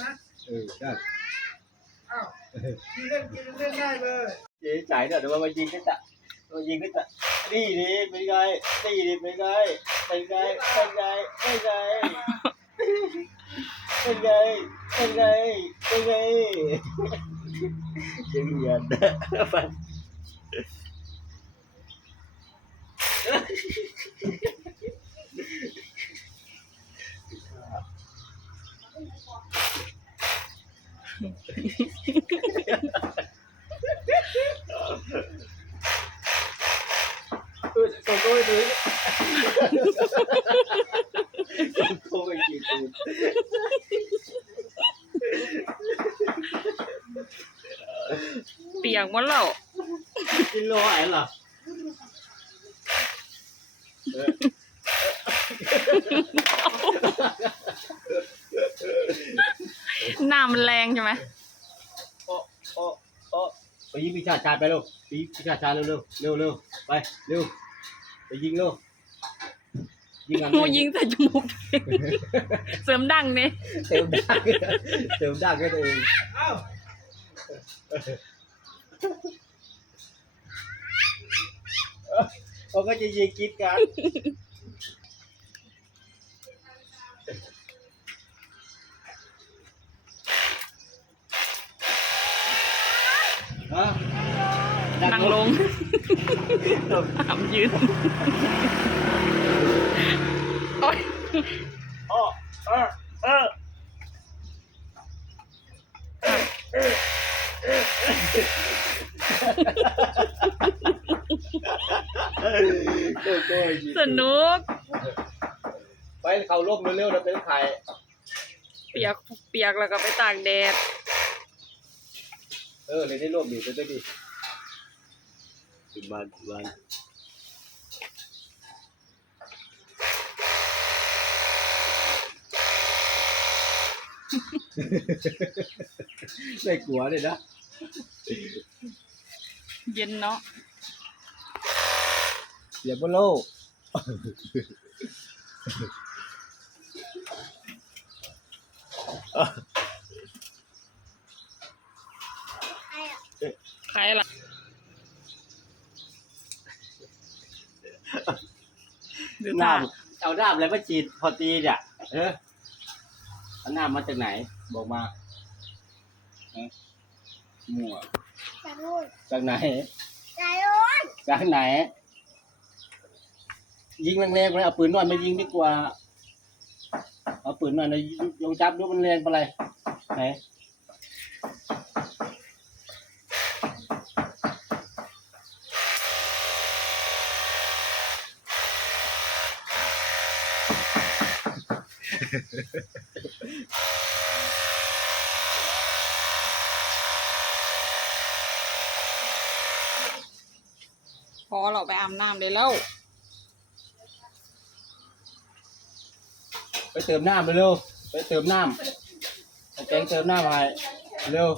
นะเออได้อ้าวที่เล่นเกมเล่นได้เลยเจ๊จ่ายเดี๋ยวมายิงก็จะมายิงก็จะนี่ดิเป็นไงนี่ดิเป็นไงเป็นไงเป็นไงเป็นไงเป็นไงเป็นไงเป็นไงยังเรียนฟัง tôi tôi tôi tôi tôi anh chị tôi เปียกหมดแล้ว cái lo ấy là หน้ามันแรงใช่ไหม ô ô ô ไปยิงพิชาชาไปเร็วไปยิงพิชาชาเร็วเร็วเร็วเร็วไปเร็วไปยิงเร็วยิงอันโมยิงใส่จมูกตัวเองเสริมดังเนี่ยเติมดังเติมดังให้ตัวเองอ้าวเขาก็จะยิงกิดกัน นั่งลงหามยืนโอ๊ยอ้เออเออสนุก ไปเขาร่มเร็วๆแล้วเป็นไข่เปียกเปียกแล้วก็ไปตากแดด เออเลยได้ร่มอยู่จะได้ดี ถึงบ้านถึงบ้านไม่กลัวเลยนะ เย็นเนาะเสียบนโลกใครล่ะ น้ตาำเอาน้ำอะไรมาฉีดพอตีเนี่ยเออเอาน้ำมาจากไหน บอกมาเอ้ยมั่วจากนู่นจากไหนจากนู่นจากไหน ยิงแรงๆเลยเอาปืนหน่อยมายิงดีกว่า เอาปืนหน่อยนะยงจับดูมันแรงไปะไรไหน พอเราไปอาบน้ำเลยแล้ว ไปเติมน้ำไปเร็ว ไปเติมน้ำไปแกงเติมน้ำไปเร็ว